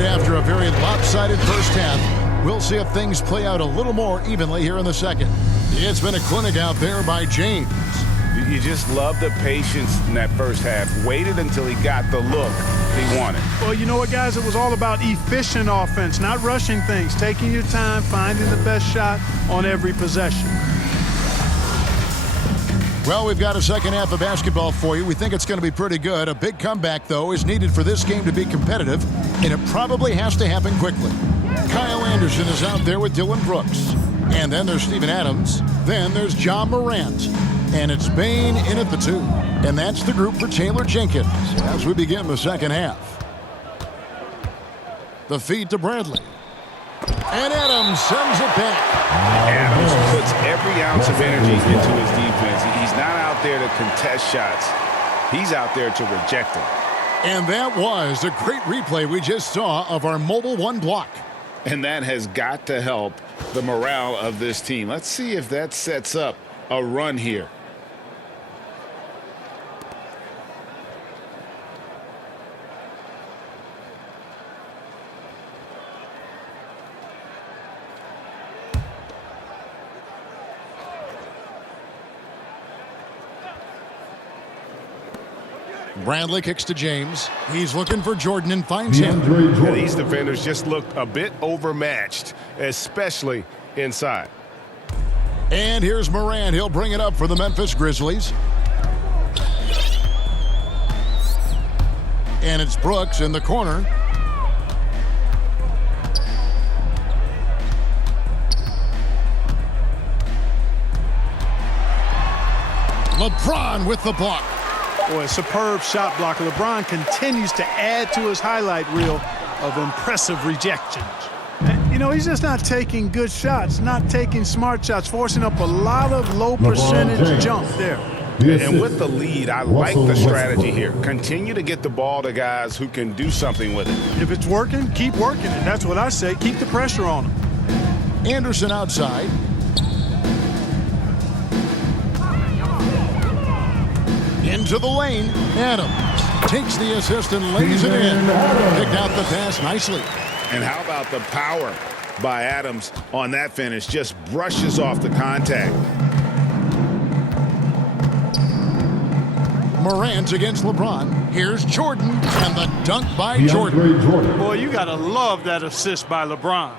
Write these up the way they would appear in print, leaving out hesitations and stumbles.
And after a very lopsided first half, we'll see if things play out a little more evenly here in the second. It's been a clinic out there by James. You just love the patience in that first half. Waited until he got the look he wanted. Well, you know what, guys? It was all about efficient offense, not rushing things, taking your time, finding the best shot on every possession. Well, we've got a second half of basketball for you. We think it's going to be pretty good. A big comeback, though, is needed for this game to be competitive, and it probably has to happen quickly. Kyle Anderson is out there with Dylan Brooks. And then there's Steven Adams. Then there's John Morant. And it's Bain in at the 2. And that's the group for Taylor Jenkins as we begin the second half. The feed to Bradley. And Adams sends it back. Adams puts every ounce of energy into his defense. He's not out there to contest shots. He's out there to reject them. And that was a great replay we just saw of our mobile one block. And that has got to help the morale of this team. Let's see if that sets up a run here. Bradley kicks to James. He's looking for Jordan and finds him. Yeah, these defenders just look a bit overmatched, especially inside. And here's Morant. He'll bring it up for the Memphis Grizzlies. And it's Brooks in the corner. LeBron with the block. Boy, a superb shot blocker. LeBron continues to add to his highlight reel of impressive rejections. And, you know, he's just not taking good shots, not taking smart shots, forcing up a lot of low percentage jump there. And with the lead, I like the strategy here. Continue to get the ball to guys who can do something with it. If it's working, keep working it. That's what I say. Keep the pressure on him. Anderson outside. Into the lane. Adams takes the assist and lays it in. Picked out the pass nicely. And how about the power by Adams on that finish? Just brushes off the contact. Morant against LeBron. Here's Jordan, and the dunk by Jordan. Boy, you got to love that assist by LeBron.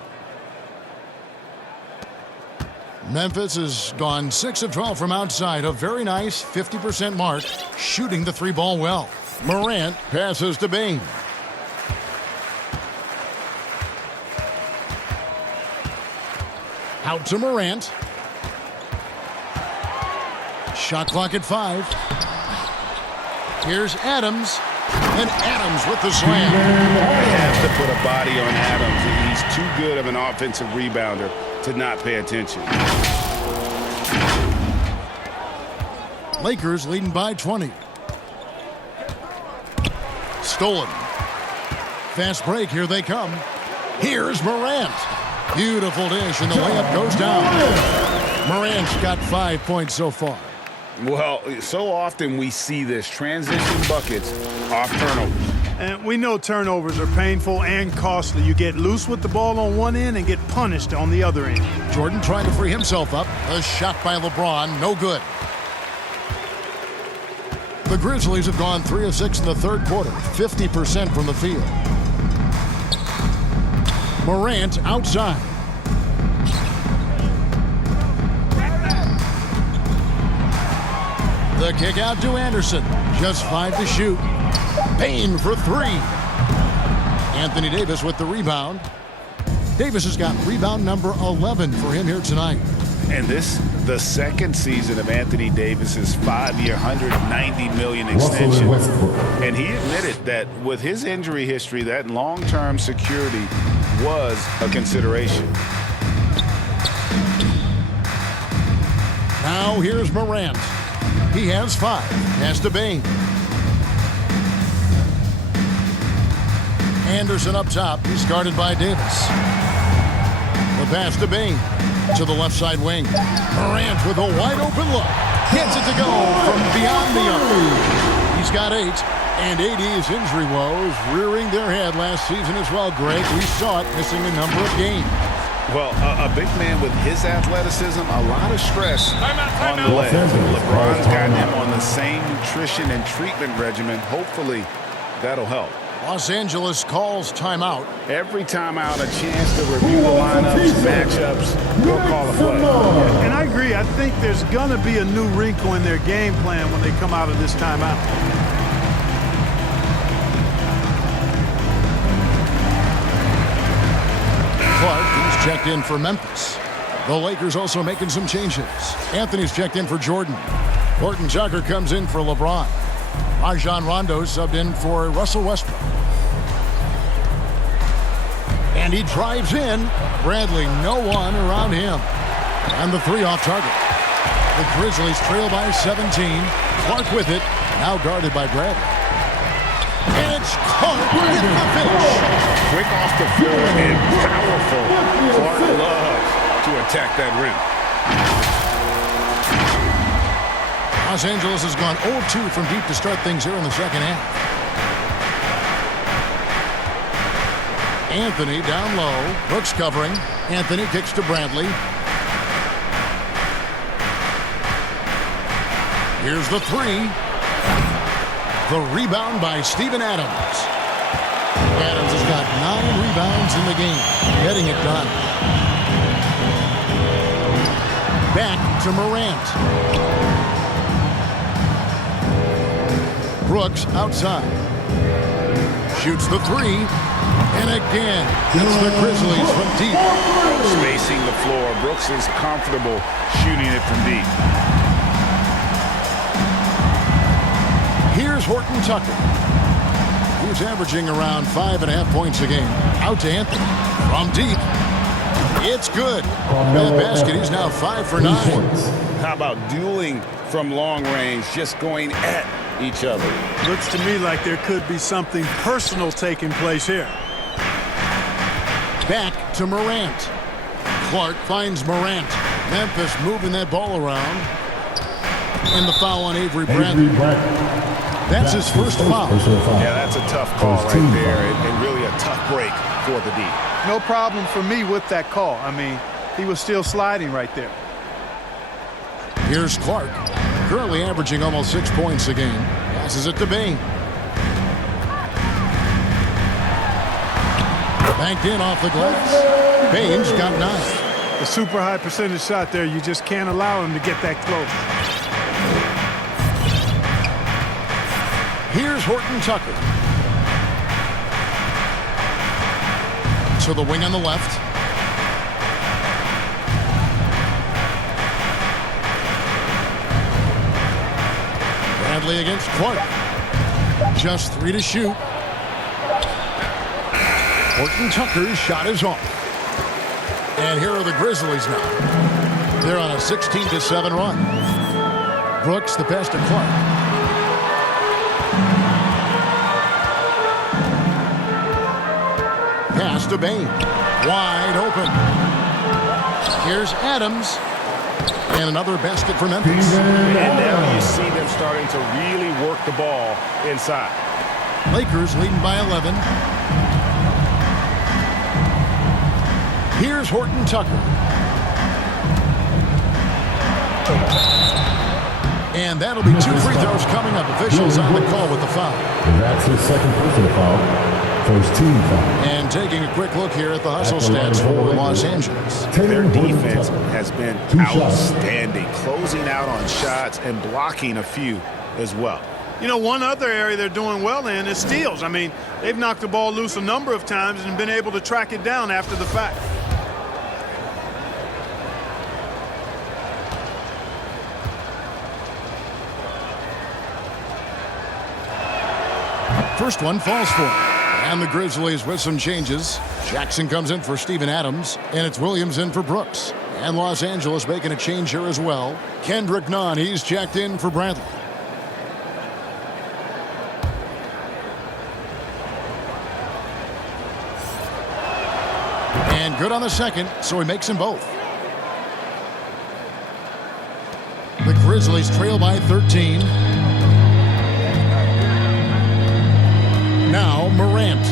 Memphis has gone 6 of 12 from outside. A very nice 50% mark, shooting the 3-ball well. Morant passes to Bain. Out to Morant. Shot clock at 5. Here's Adams. And Adams with the slam. They have to put a body on Adams. He's too good of an offensive rebounder to not pay attention. Lakers leading by 20. Stolen. Fast break. Here they come. Here's Morant. Beautiful dish, and the layup goes down. Morant's got 5 points so far. Well, so often we see this transition buckets off turnovers. And we know turnovers are painful and costly. You get loose with the ball on one end and get punished on the other end. Jordan trying to free himself up. A shot by LeBron, no good. The Grizzlies have gone 3 of 6 in the third quarter, 50% from the field. Morant outside. The kick out to Anderson. Just 5 to shoot. Bain for 3. Anthony Davis with the rebound. Davis has got rebound number 11 for him here tonight. And this, the second season of Anthony Davis's 5-year, $190 million extension. And he admitted that with his injury history, that long-term security was a consideration. Now here's Morant. He has 5. Pass to Bain. Anderson up top. He's guarded by Davis. The pass to Bain. To the left side wing. Morant with a wide open look. Gets it to go from beyond the arc. He's got 8. And AD's injury woes rearing their head last season as well, Greg. We saw it missing a number of games. Well, a big man with his athleticism, a lot of stress on the leg. LeBron's got him on the same nutrition and treatment regimen. Hopefully, that'll help. Los Angeles calls timeout. Every timeout, a chance to review the lineups, matchups, or call a play. And I agree. I think there's going to be a new wrinkle in their game plan when they come out of this timeout. Clark, he's checked in for Memphis. The Lakers also making some changes. Anthony's checked in for Jordan. Horton Tucker comes in for LeBron. Rajon Rondo subbed in for Russell Westbrook. And he drives in. Bradley, no one around him. And the three off target. The Grizzlies trail by 17. Clark with it. Now guarded by Bradley. And it's Clark with the finish. Quick off the floor and powerful. Clark loves to attack that rim. Los Angeles has gone 0-2 from deep to start things here in the second half. Anthony down low. Brooks covering. Anthony kicks to Bradley. Here's the three. The rebound by Steven Adams. Adams has got 9 rebounds in the game. Getting it done. Back to Morant. Brooks outside. Shoots the three. And again, it's the Grizzlies from deep. Spacing the floor. Brooks is comfortable shooting it from deep. Here's Horton Tucker. He's averaging around 5.5 points a game. Out to Anthony. From deep. It's good. That basket, he's now 5 for 9. How about dueling from long range, just going at each other? Looks to me like there could be something personal taking place here. Back to Morant. Clark finds Morant. Memphis moving that ball around. And the foul on Avery Bradley. That's his first foul. Yeah, that's a tough call right there, and really a tough break for the D. No problem for me with that call. I mean, he was still sliding right there. Here's Clark. Currently averaging almost 6 points a game. Passes it to Bain. Banked in off the glass. Bain's got 9. A super high percentage shot there. You just can't allow him to get that close. Here's Horton Tucker. To the wing on the left. Bradley against Clark. Just 3 to shoot. Horton Tucker's shot is off. And here are the Grizzlies now. They're on a 16-7 run. Brooks the pass to Clark. Pass to Bain. Wide open. Here's Adams. And another basket for Memphis. And now you see them starting to really work the ball inside. Lakers leading by 11. Here's Horton Tucker. And that'll be 2 free throws coming up. Officials on the call with the foul. That's his second personal foul. First team foul. And taking a quick look here at the hustle stats for Los Angeles. Their defense has been outstanding, closing out on shots and blocking a few as well. You know, one other area they're doing well in is steals. I mean, they've knocked the ball loose a number of times and been able to track it down after the fact. First one falls for him. And the Grizzlies with some changes. Jackson comes in for Steven Adams, and it's Williams in for Brooks. And Los Angeles making a change here as well. Kendrick Nunn, he's checked in for Bradley. And good on the second, so he makes them both. The Grizzlies trail by 13. Now Morant.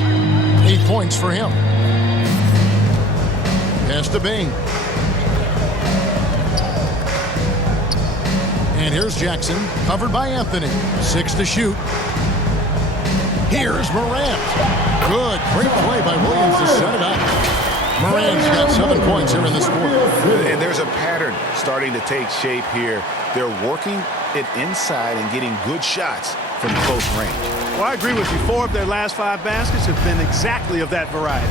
8 points for him. Pass to Bain. And here's Jackson, covered by Anthony. 6 to shoot. Here's Morant. Good. Great play by Williams to set it up. Morant's got 7 points here in this quarter. And there's a pattern starting to take shape here. They're working it inside and getting good shots from close range. Well, I agree with you. 4 of their last 5 baskets have been exactly of that variety.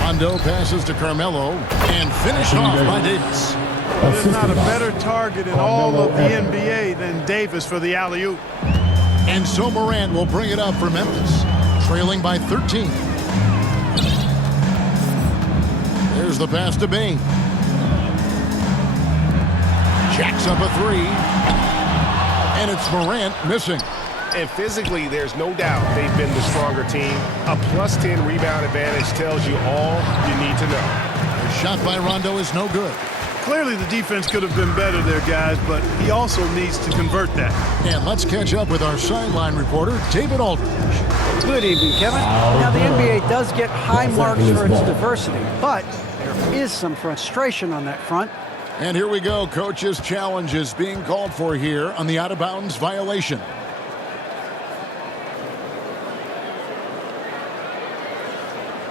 Rondo passes to Carmelo and finished off by Davis. There's not a better target in all of the NBA than Davis for the alley-oop. And so Morant will bring it up for Memphis, trailing by 13. There's the pass to Bain. Jacks up a 3. And it's Morant missing. And physically, there's no doubt they've been the stronger team. A +10 rebound advantage tells you all you need to know. The shot by Rondo is no good. Clearly the defense could have been better there, guys, but he also needs to convert that. And let's catch up with our sideline reporter, David Aldridge. Good evening, Kevin. Now, the NBA does get high marks for its diversity, but there is some frustration on that front. And here we go. Coach's challenge is being called for here on the out-of-bounds violation.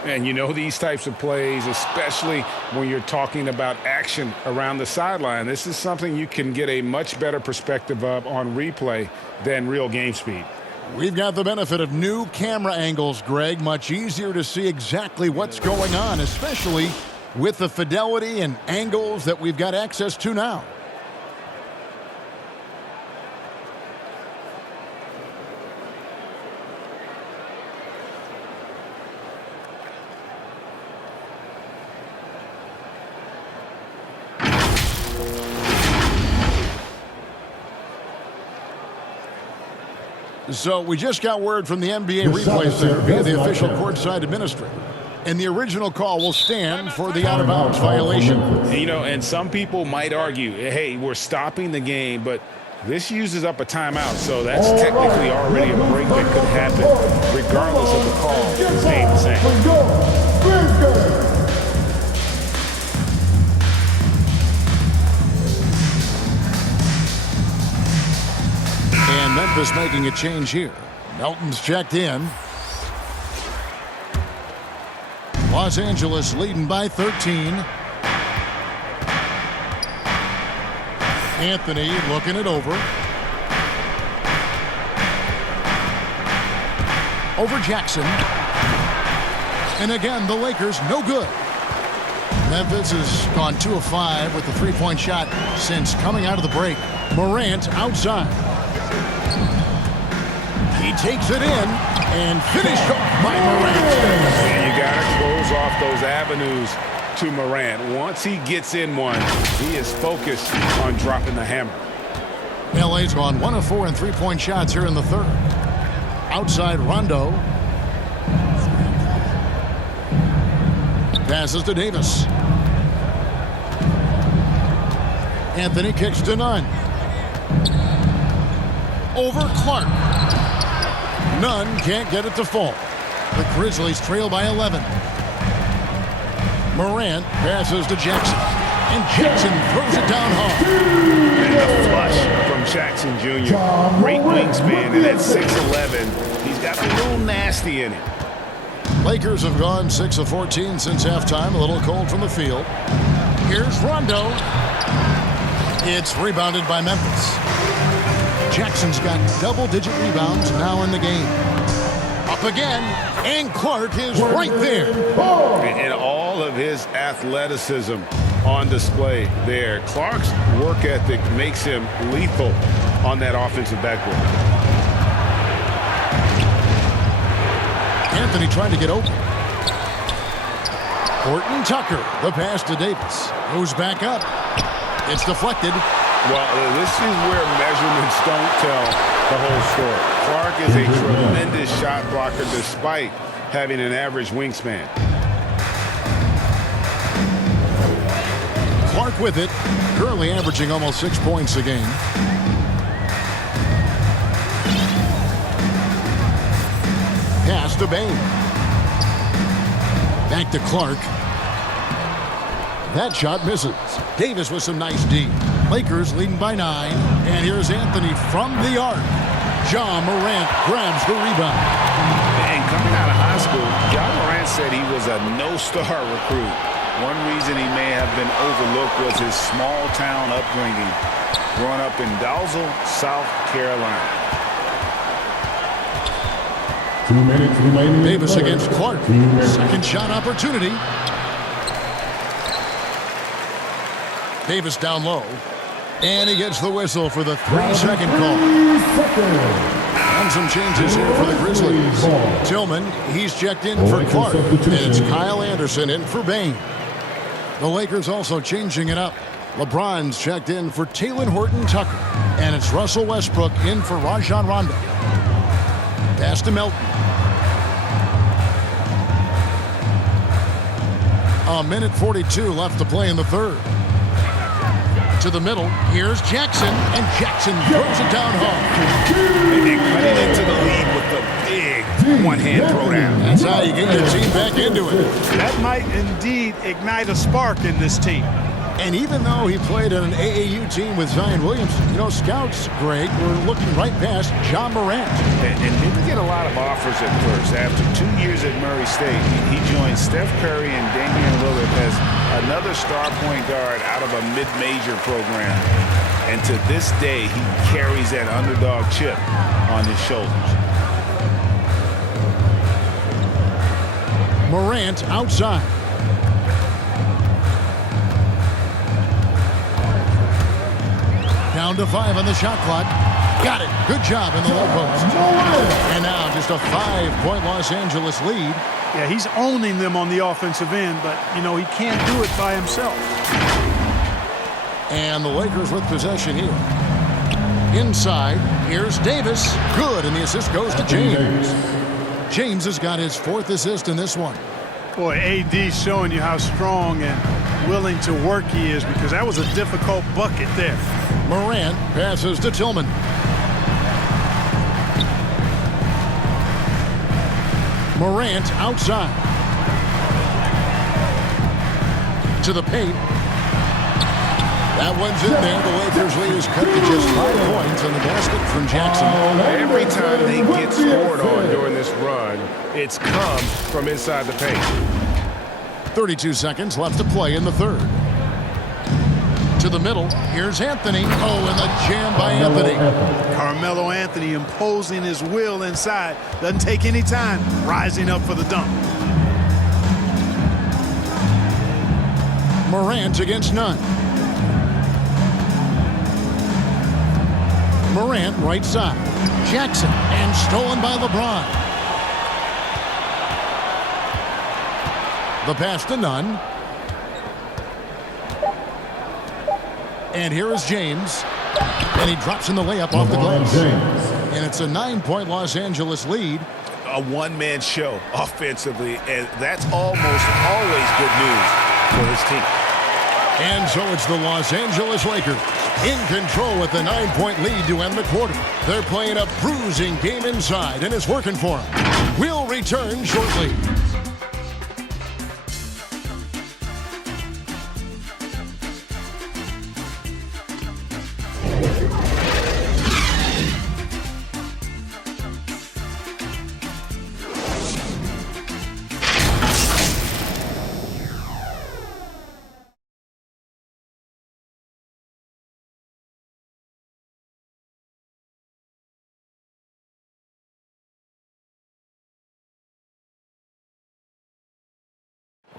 And you know these types of plays, especially when you're talking about action around the sideline, this is something you can get a much better perspective of on replay than real game speed. We've got the benefit of new camera angles, Greg. Much easier to see exactly what's going on, especially with the fidelity and angles that we've got access to now. So we just got word from the NBA replay center via the official courtside administrator. And the original call will stand for the out-of-bounds violation. You know, and some people might argue, hey, we're stopping the game, but this uses up a timeout, so that's technically already a break that could happen, regardless of the call staying the same. And Memphis making a change here. Melton's checked in. Los Angeles leading by 13. Anthony looking it over. Over Jackson. And again, the Lakers no good. Memphis has gone 2 of 5 with the three-point shot since coming out of the break. Morant outside. He takes it in and finished off by Morant. And you got to close off those avenues to Morant. Once he gets in one, he is focused on dropping the hammer. LA's gone 1 of 4 in three-point shots here in the third. Outside Rondo. Passes to Davis. Anthony kicks to Nunn. Over Clark. Nunn can't get it to fall. The Grizzlies trail by 11. Morant passes to Jackson. And Jackson throws it down hard. And the flush from Jackson Jr. Great wingspan, and at 6'11", he's got a little nasty in it. Lakers have gone 6 of 14 since halftime. A little cold from the field. Here's Rondo. It's rebounded by Memphis. Jackson's got double-digit rebounds now in the game. Up again, and Clark is right there. And all of his athleticism on display there. Clark's work ethic makes him lethal on that offensive backboard. Anthony trying to get open. Horton Tucker, the pass to Davis. Goes back up. It's deflected. Well, this is where measurements don't tell the whole story. Clark is a tremendous shot blocker despite having an average wingspan. Clark with it, currently averaging almost 6 points a game. pass to Bain. Back to Clark. That shot misses. Davis with some nice D. Lakers leading by 9. And here's Anthony from the arc. Ja Morant grabs the rebound. And coming out of high school, Ja Morant said he was a no-star recruit. One reason he may have been overlooked was his small-town upbringing, growing up in Dalzell, South Carolina. 2 minutes remaining. Davis against Clark. Second shot opportunity. Davis down low. And he gets the whistle for the 3-second call. And some changes here for the Grizzlies. Tillman, he's checked in for Clark. And it's Kyle Anderson in for Bain. The Lakers also changing it up. LeBron's checked in for Talen Horton-Tucker. And it's Russell Westbrook in for Rajon Rondo. Pass to Melton. A minute 42 left to play in the third. To the middle, here's Jackson, and Jackson throws it down hard. And cutting into the lead with the big one-hand throwdown. That's how you get your team back into it. That might indeed ignite a spark in this team. And even though he played on an AAU team with Zion Williamson, you know, scouts, Greg, were looking right past Ja Morant. And didn't get a lot of offers at first. After 2 years at Murray State, he joined Steph Curry and Damian Lillard as another star point guard out of a mid-major program. And to this day, he carries that underdog chip on his shoulders. Morant outside. Down to 5 on the shot clock. Got it. Good job in the low post. And now just a 5-point Los Angeles lead. Yeah, he's owning them on the offensive end, but, you know, he can't do it by himself. And the Lakers with possession here. Inside, here's Davis. Good, and the assist goes to James. James has got his 4th assist in this one. Boy, AD showing you how strong and willing to work he is, because that was a difficult bucket there. Morant passes to Tillman. Morant outside. To the paint. That one's in there. The Lakers lead is cut to just 5 points on the basket from Jackson. Every time they get scored on during this run, it's come from inside the paint. 32 seconds left to play in the third. To the middle, here's Anthony. Oh, and the jam by Anthony. Carmelo Anthony imposing his will inside. Doesn't take any time, rising up for the dunk. Morant against none. Morant right side. Jackson, and stolen by LeBron. The pass to Nunn. And here is James. And he drops in the layup off the glass. And it's a 9-point Los Angeles lead. A one-man show offensively, and that's almost always good news for his team. And so it's the Los Angeles Lakers in control with the 9-point lead to end the quarter. They're playing a bruising game inside, and it's working for them. We'll return shortly.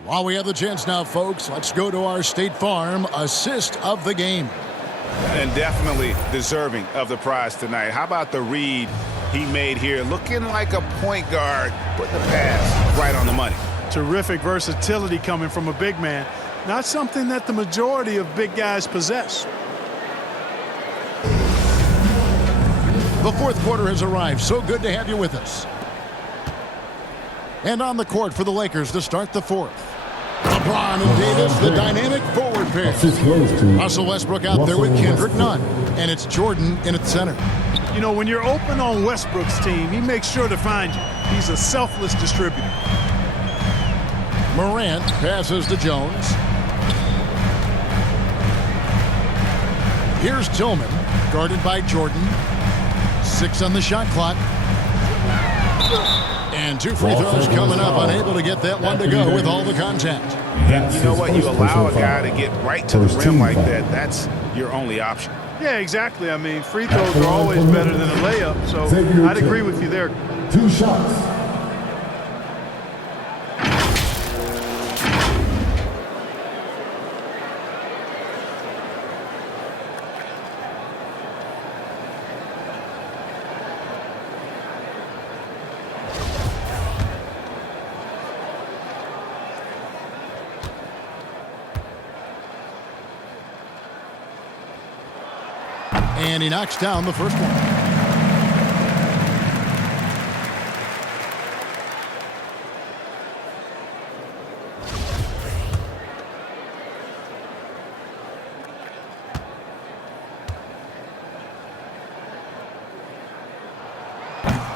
While we have the chance now, folks, let's go to our State Farm assist of the game. And definitely deserving of the prize tonight. How about the read he made here? Looking like a point guard, putting the pass right on the money. Terrific versatility coming from a big man. Not something that the majority of big guys possess. The fourth quarter has arrived. So good to have you with us. And on the court for the Lakers to start the fourth. LeBron and Davis, the dynamic forward pair. Russell Westbrook out there with Kendrick Nunn. And it's Jordan in at center. You know, when you're open on Westbrook's team, he makes sure to find you. He's a selfless distributor. Morant passes to Jones. Here's Tillman, guarded by Jordan. 6 on the shot clock. And 2 free throws coming up, unable to get that one to go with all the contact. You know what? You allow a guy to get right to the rim like that. That's your only option. Yeah, exactly. I mean, free throws are always better than a layup, so I'd agree with you there. 2 shots. And he knocks down the first one.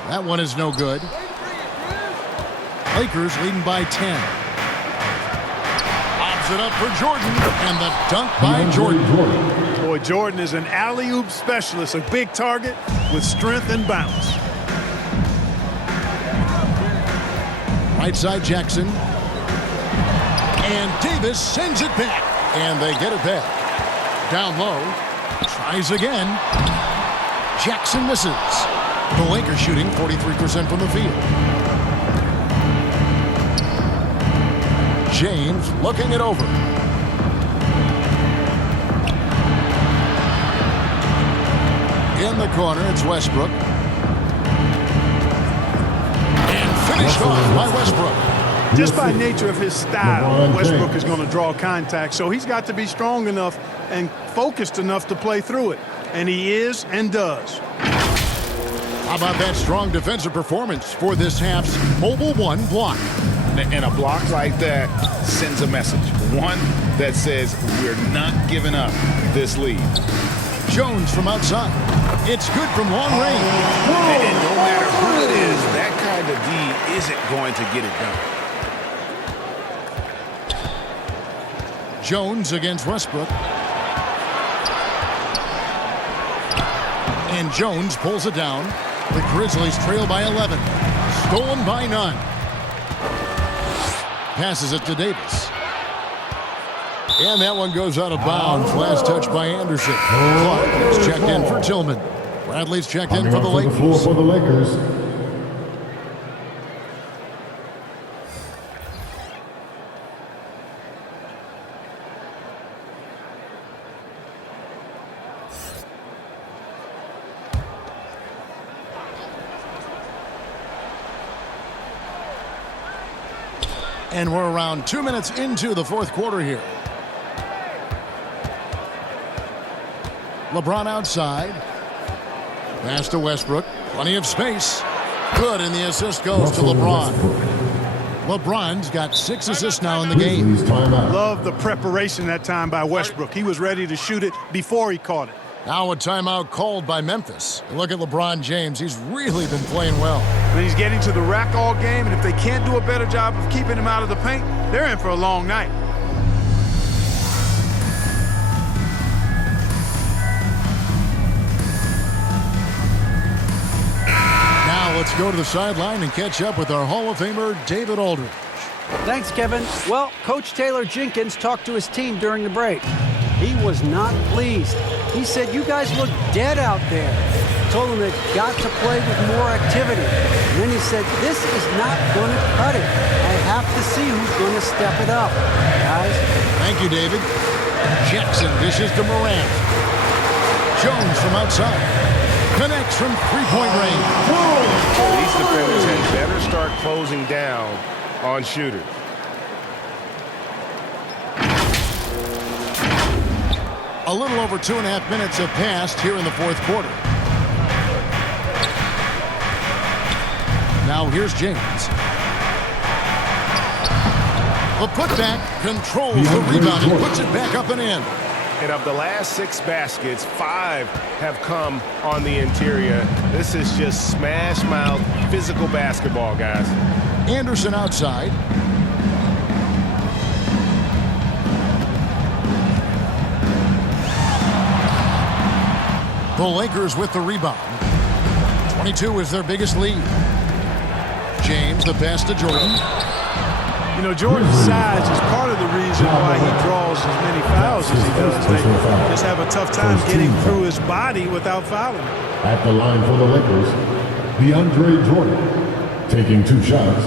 That one is no good. Lakers leading by 10. Lobs it up for Jordan, and the dunk by Jordan. Boy, Jordan is an alley-oop specialist, a big target with strength and bounce. Right side Jackson. And Davis sends it back. And they get it back. Down low. Tries again. Jackson misses. The Lakers shooting 43% from the field. James looking it over. In the corner, it's Westbrook. And finished off by Westbrook. Just by nature of his style, Westbrook is going to draw contact, so he's got to be strong enough and focused enough to play through it. And he is and does. How about that strong defensive performance for this half's Mobile One block? And a block like that sends a message. One that says we're not giving up this lead. Jones from outside. It's good from long range. And no matter who it is, that kind of D isn't going to get it done. Jones against Westbrook. And Jones pulls it down. The Grizzlies trail by 11. Stolen by none. Passes it to Davis. And that one goes out of bounds. Last touch by Anderson. Clark is checked in for Tillman. Bradley's checked in for the Lakers. And we're around 2 minutes into the fourth quarter here. LeBron outside. Pass to Westbrook. Plenty of space. Good, and the assist goes to LeBron. LeBron's got 6 assists now in the game. Love the preparation that time by Westbrook. He was ready to shoot it before he caught it. Now a timeout called by Memphis. Look at LeBron James. He's really been playing well. And he's getting to the rack all game, and if they can't do a better job of keeping him out of the paint, they're in for a long night. Now let's go to the sideline and catch up with our Hall of Famer, David Aldridge. Thanks, Kevin. Well, Coach Taylor Jenkins talked to his team during the break. He was not pleased. He said, you guys look dead out there. Told them they've got to play with more activity. And then he said, this is not going to cut it. I have to see who's going to step it up. Guys. Thank you, David. Jackson dishes to Morant. Jones from outside. Connects from three-point range. These defenders had better start closing down on shooters. A little over 2.5 minutes have passed here in the fourth quarter. Now here's James. The putback controls the rebound and puts it back up and in. And of the last 6 baskets, 5 have come on the interior. This is just smash mouth physical basketball, guys. Anderson outside. The Lakers with the rebound. 22 is their biggest lead. James, the pass to Jordan. You know, Jordan's size is part of the reason why he draws as many fouls as he does. They just have a tough time getting through his body without fouling. At the line for the Lakers, DeAndre Jordan taking 2 shots.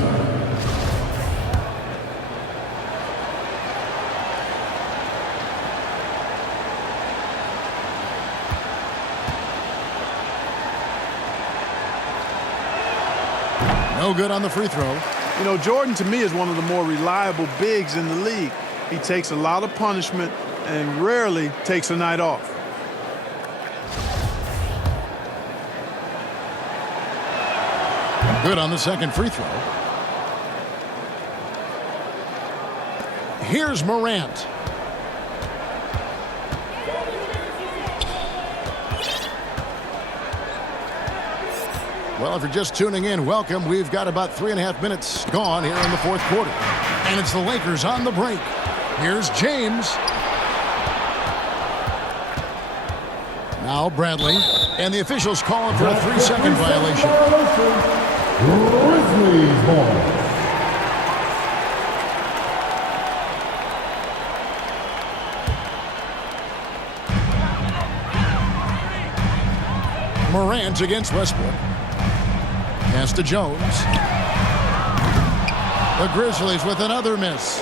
No good on the free throw. You know, Jordan, to me, is one of the more reliable bigs in the league. He takes a lot of punishment and rarely takes a night off. Good on the second free throw. Here's Morant. Well, if you're just tuning in, welcome. We've got about 3.5 minutes gone here in the fourth quarter. And it's the Lakers on the break. Here's James. Now Bradley. And the officials calling for a 3-second violation. Grizzlies ball. Morant against Westbrook. Pass to Jones. The Grizzlies with another miss.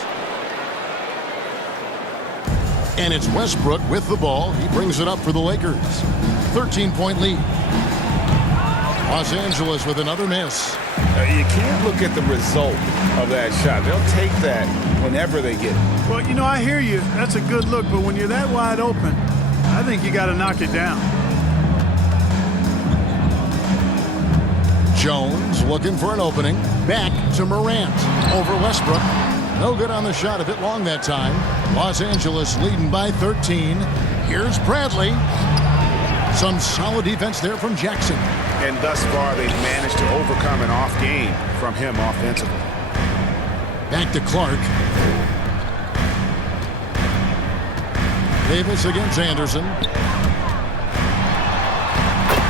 And it's Westbrook with the ball. He brings it up for the Lakers. 13-point lead. Los Angeles with another miss. You can't look at the result of that shot. They'll take that whenever they get it. Well, you know, I hear you. That's a good look, but when you're that wide open, I think you got to knock it down. Jones looking for an opening. Back to Morant. Over Westbrook. No good on the shot. A bit long that time. Los Angeles leading by 13. Here's Bradley. Some solid defense there from Jackson. And thus far, they've managed to overcome an off game from him offensively. Back to Clark. Davis against Anderson.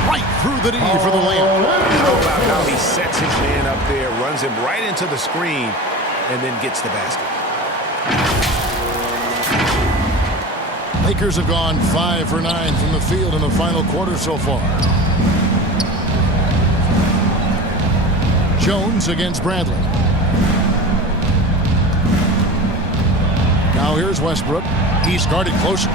Right through the knee for the layup. How about how he sets his man up there, runs him right into the screen, and then gets the basket. Lakers have gone 5 for 9 from the field in the final quarter so far. Jones against Bradley. Now here's Westbrook. He's guarded closely.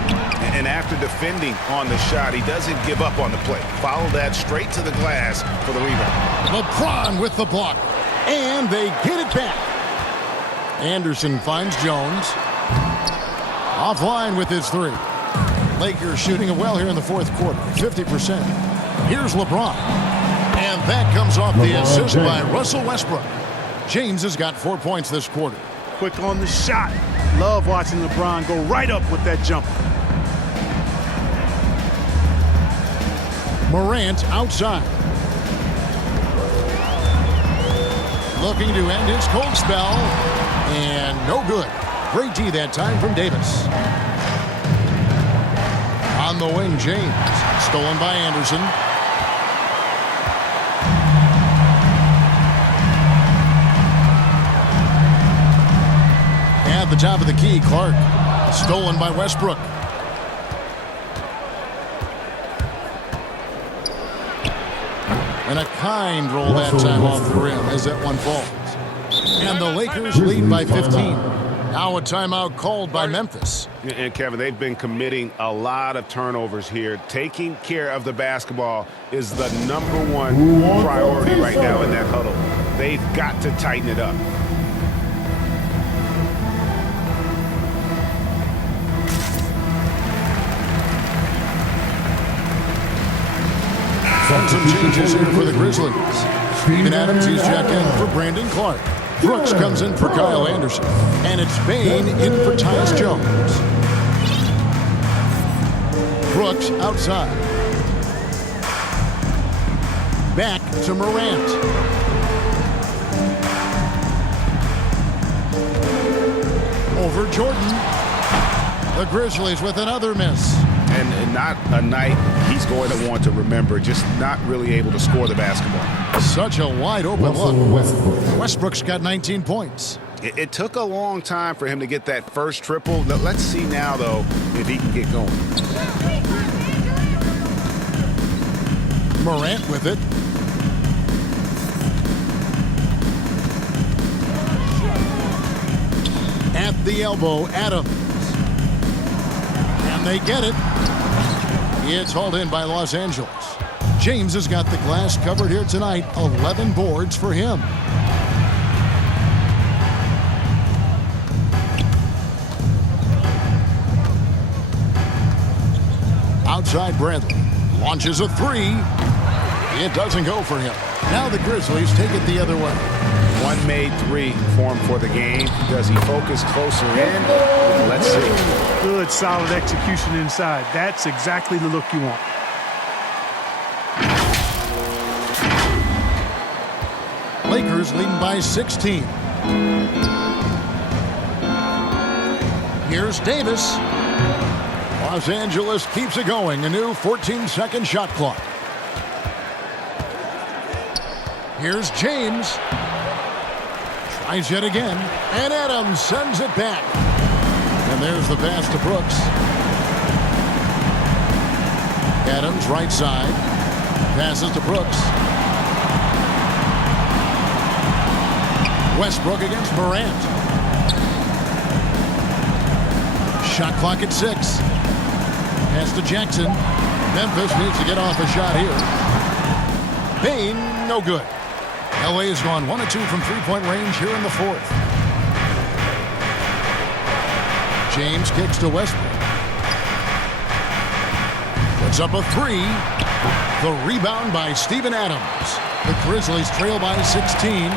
And after defending on the shot, he doesn't give up on the play. Follow that straight to the glass for the rebound. LeBron with the block. And they get it back. Anderson finds Jones. Offline with his 3. Lakers shooting it well here in the fourth quarter. 50%. Here's LeBron. And that comes off the assist by Russell Westbrook. James has got 4 points this quarter. Quick on the shot. Love watching LeBron go right up with that jumper. Morant outside. Looking to end his cold spell. And no good. Great D that time from Davis. On the wing, James. Stolen by Anderson. At the top of the key, Clark. Stolen by Westbrook. And a kind roll that time off the rim as that one falls. And the Lakers lead by 15. Now a timeout called by Memphis. And Kevin, they've been committing a lot of turnovers here. Taking care of the basketball is the #1 priority right now in that huddle. They've got to tighten it up. Some changes here for the Grizzlies. Steven Adams, he's checked in for Brandon Clark. Brooks comes in for Kyle Anderson. And it's Bain in for Tyus Jones. Brooks outside. Back to Morant. Over Jordan. The Grizzlies with another miss. And not a night he's going to want to remember, just not really able to score the basketball. Such a wide open Russell look. Westbrook. Westbrook's got 19 points. It took a long time for him to get that first triple. Let's see now, though, if he can get going. Morant with it. At the elbow, Adams. And they get it. It's hauled in by Los Angeles. James has got the glass covered here tonight. 11 boards for him. Outside Bradley. Launches a three. It doesn't go for him. Now the Grizzlies take it the other way. One made three for him for the game. Does he focus closer in? Let's see. Good, solid execution inside. That's exactly the look you want. Lakers leading by 16. Here's Davis. Los Angeles keeps it going. A new 14-second shot clock. Here's James. Tries yet again. And Adams sends it back. And there's the pass to Brooks. Adams right side. Passes to Brooks. Westbrook against Morant. Shot clock at 6. Pass to Jackson. Memphis needs to get off a shot here. Bain, no good. LA has gone 1 of 2 from three-point range here in the fourth. James kicks to Westbrook. Puts up a three. The rebound by Steven Adams. The Grizzlies trail by 16.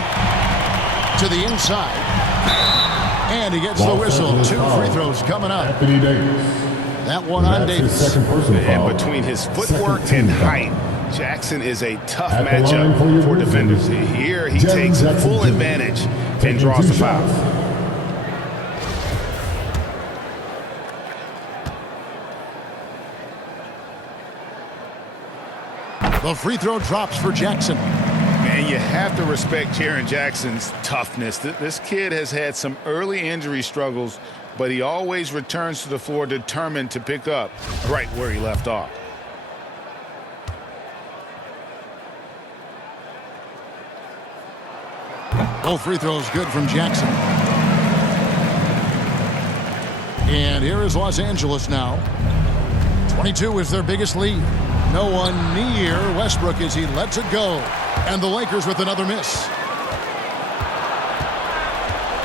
To the inside. And he gets the whistle. 2 free throws coming up. Anthony Davis. That one on Davis. Second personal foul. And between his footwork and height, Jackson is a tough At the line matchup for for defenders. Here he takes full advantage and draws the foul. The free throw drops for Jackson. And you have to respect Jaren Jackson's toughness. This kid has had some early injury struggles, but he always returns to the floor determined to pick up right where he left off. Both free throws good from Jackson. And here is Los Angeles now. 22 is their biggest lead. No one near Westbrook as he lets it go. And the Lakers with another miss.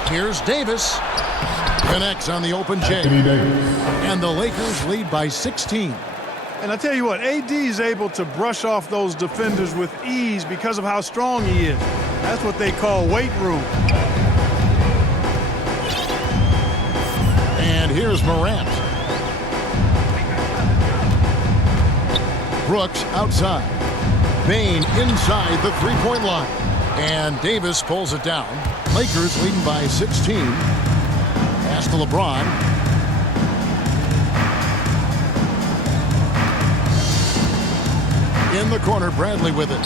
Here's Davis. Connects on the open J. And the Lakers lead by 16. And I tell you what, AD is able to brush off those defenders with ease because of how strong he is. That's what they call weight room. And here's Morant. Brooks outside. Bain inside the three-point line. And Davis pulls it down. Lakers leading by 16. Pass to LeBron. In the corner, Bradley with it.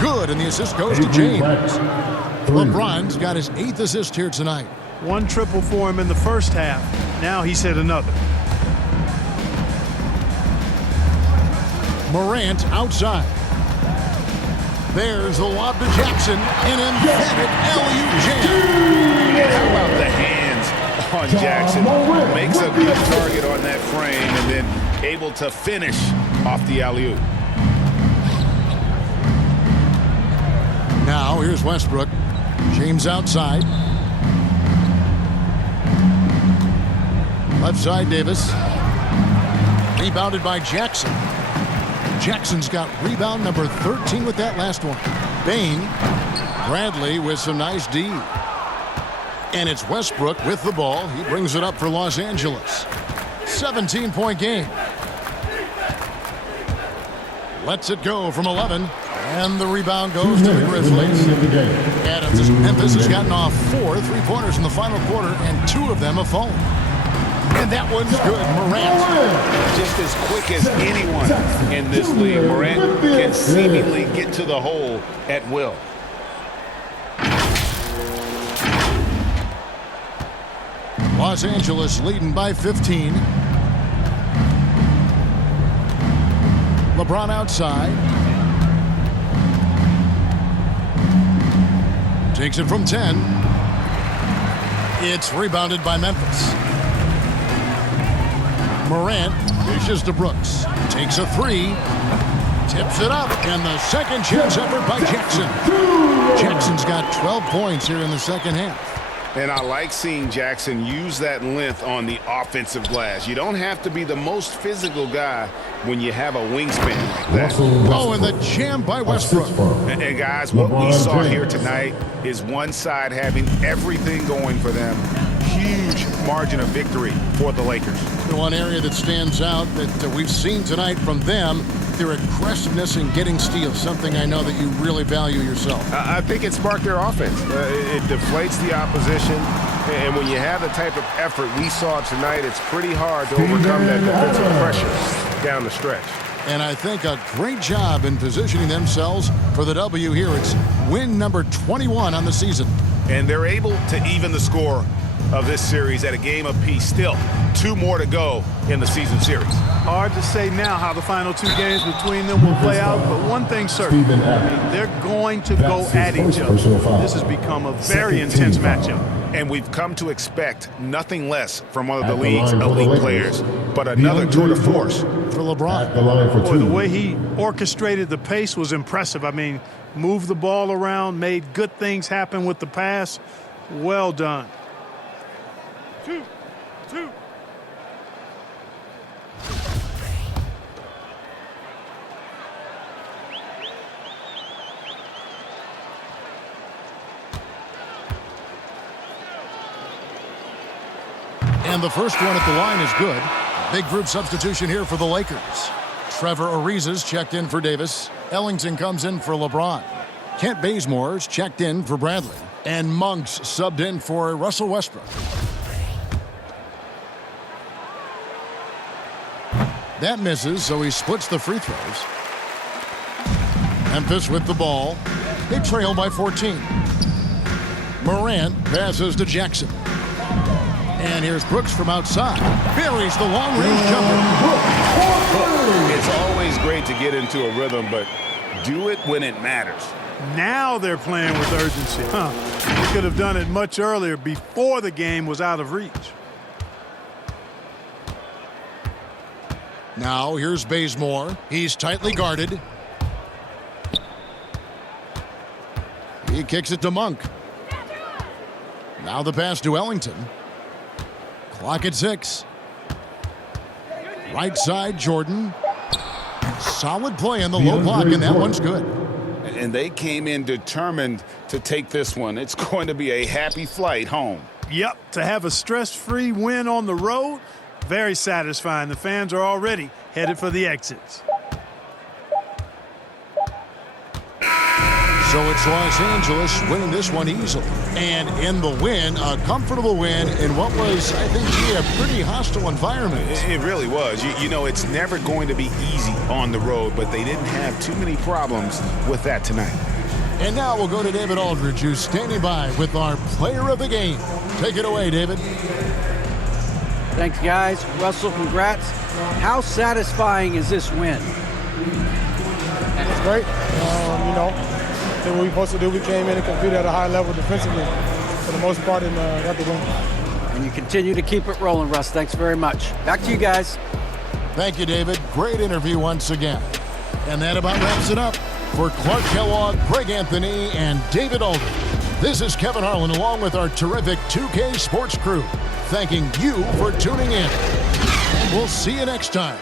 Good, and the assist goes to James. LeBron's got his 8th assist here tonight. 1 triple for him in the first half. Now he's hit another. Morant outside. There's the lob to Jackson. An emphatic alley-oop jam. And how about the hands on Jackson? Makes a good target on that frame and then able to finish off the alley-oop. Now here's Westbrook. James outside. Left side Davis. Rebounded by Jackson. Jackson's got rebound number 13 with that last one. Bain. Bradley with some nice D. And it's Westbrook with the ball. He brings it up for Los Angeles. 17-point game. Lets it go from 11. And the rebound goes to the Grizzlies. Adams, Memphis has gotten off 4 3-pointers in the final quarter, and 2 of them have fallen. And that one's good. Morant. Just as quick as anyone in this league, Morant can seemingly get to the hole at will. Los Angeles leading by 15. LeBron outside. Takes it from 10. It's rebounded by Memphis. Morant dishes to Brooks. Takes a 3. Tips it up. And the second chance effort by Jackson. Jackson's got 12 points here in the second half. And I like seeing Jackson use that length on the offensive glass. You don't have to be the most physical guy when you have a wingspan like that. Oh, and the jam by Westbrook. And guys, what we saw here tonight is one side having everything going for them. Huge margin of victory for the Lakers. The one area that stands out that we've seen tonight from them, their aggressiveness in getting steals, something I know that you really value yourself. I think it sparked their offense. It deflates the opposition, and when you have the type of effort we saw tonight, it's pretty hard to overcome that defensive pressure down the stretch. And I think a great job in positioning themselves for the W here. It's win number 21 on the season. And they're able to even the score of this series at a game apiece. Still 2 more to go in the season series. Hard to say now how the final 2 games between them will play out, but one thing's certain. They're going to go at each other. This has become a very intense matchup. And we've come to expect nothing less from one of the league's elite players, but another tour de force for LeBron. Boy, the way he orchestrated the pace was impressive. I mean, moved the ball around, made good things happen with the pass. Well done. 2. And the first one at the line is good. Big group substitution here for the Lakers. Trevor Ariza's checked in for Davis. Ellington comes in for LeBron. Kent Bazemore's checked in for Bradley. And Monk's subbed in for Russell Westbrook. That misses, so he splits the free throws. Memphis with the ball. They trail by 14. Morant passes to Jackson. And here's Brooks from outside. Buries the long-range jumper. It's always great to get into a rhythm, but do it when it matters. Now they're playing with urgency. They could have done it much earlier before the game was out of reach. Now here's Bazemore. He's tightly guarded. He kicks it to Monk. Now the pass to Ellington. Clock at 6. Right side, Jordan. Solid play in the low block, and that one's good. And they came in determined to take this one. It's going to be a happy flight home. Yep, to have a stress-free win on the road, very satisfying. The fans are already headed for the exits. So it's Los Angeles winning this one easily. And in the win, a comfortable win in what was, I think, a pretty hostile environment. It really was. You know, it's never going to be easy on the road, but they didn't have too many problems with that tonight. And now we'll go to David Aldridge, who's standing by with our player of the game. Take it away, David. Thanks, guys. Russell, congrats. How satisfying is this win? It's great. You know, did what we supposed to do. We came in and competed at a high level defensively for the most part and got the win. And you continue to keep it rolling, Russ. Thanks very much. Back to you guys. Thank you, David. Great interview once again. And that about wraps it up. For Clark Kellogg, Greg Anthony, and David Aldridge, this is Kevin Harlan along with our terrific 2K Sports crew, thanking you for tuning in. And we'll see you next time.